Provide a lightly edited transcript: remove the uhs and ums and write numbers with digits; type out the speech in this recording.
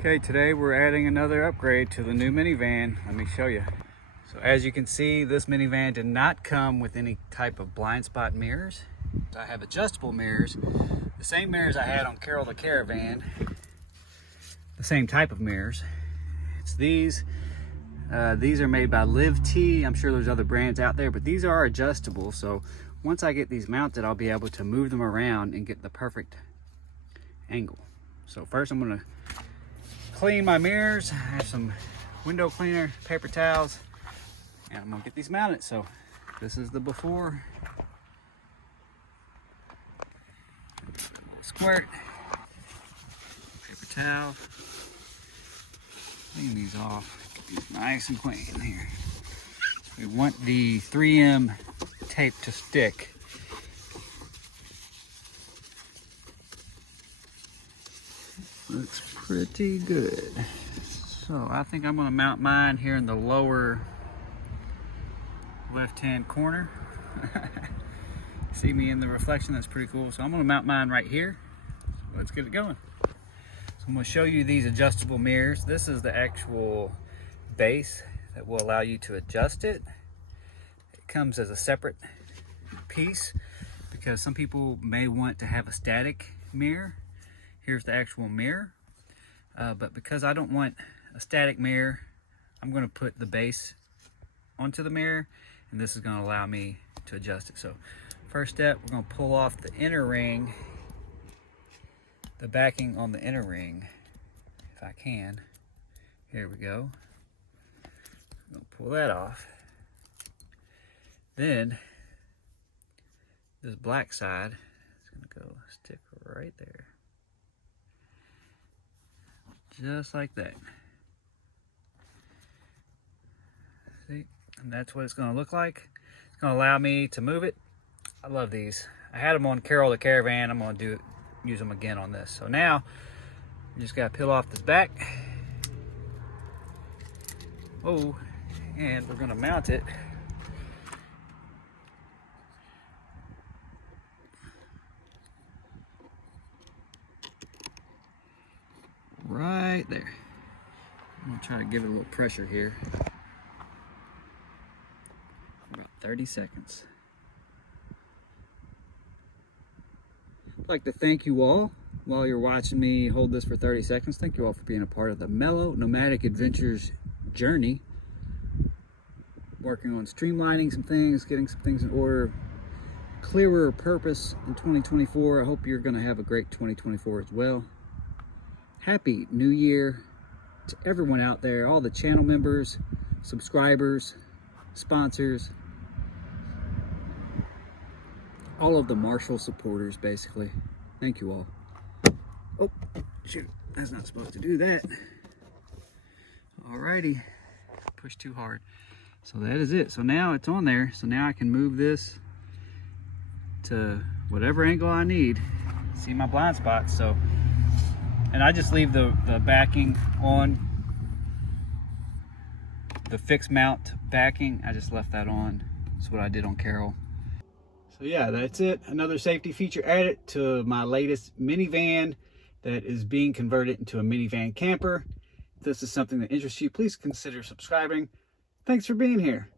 Okay, today we're adding another upgrade to the new minivan. Let me show you. So as you can see, this minivan did not come with any type of blind spot mirrors. I have adjustable mirrors, the same mirrors I had on Carol the Caravan, the same type of mirrors. It's these. These are made by Live T. I'm sure there's other brands out there, but these are adjustable. So once I get these mounted, I'll be able to move them around and get the perfect angle. So first I'm gonna clean my mirrors. I have some window cleaner, paper towels, and I'm gonna get these mounted. So this is the before. A little squirt, paper towel. Clean these off, get these nice and clean here. We want the 3M tape to stick. Looks pretty good. So I think I'm gonna mount mine here in the lower left-hand corner. See me in the reflection, that's pretty cool. So I'm gonna mount mine right here. So let's get it going. So I'm gonna show you these adjustable mirrors. This is the actual base that will allow you to adjust it. It comes as a separate piece because some people may want to have a static mirror. Here's the actual mirror, but because I don't want a static mirror, I'm going to put the base onto the mirror, and this is going to allow me to adjust it. So first step, we're going to pull off the inner ring, the backing on the inner ring, if I can. Here we go. I'm going to pull that off. Then this black side is going to go stick right there. Just like that. See? And that's what it's going to look like. It's going to allow me to move it. I love these. I had them on Carol the Caravan. I'm going to use them again on this. So now, you just got to peel off this back. Oh, and we're going to mount it. Right there. I'm gonna try to give it a little pressure here. About 30 seconds. I'd like to thank you all while you're watching me hold this for 30 seconds. Thank you all for being a part of the Mellow Nomadic Adventures journey. Working on streamlining some things, getting some things in order, clearer purpose in 2024. I hope you're gonna have a great 2024 as well. Happy New Year to everyone out there, all the channel members, subscribers, sponsors, all of the Marshall supporters, basically. Thank you all. Oh, shoot, that's not supposed to do that. Alrighty, push too hard. So that is it. So now it's on there. So now I can move this to whatever angle I need. See my blind spots. So. And I just leave the backing on, the fixed mount backing. I just left that on. That's what I did on Carol. So yeah, that's it. Another safety feature added to my latest minivan that is being converted into a minivan camper. If this is something that interests you, please consider subscribing. Thanks for being here.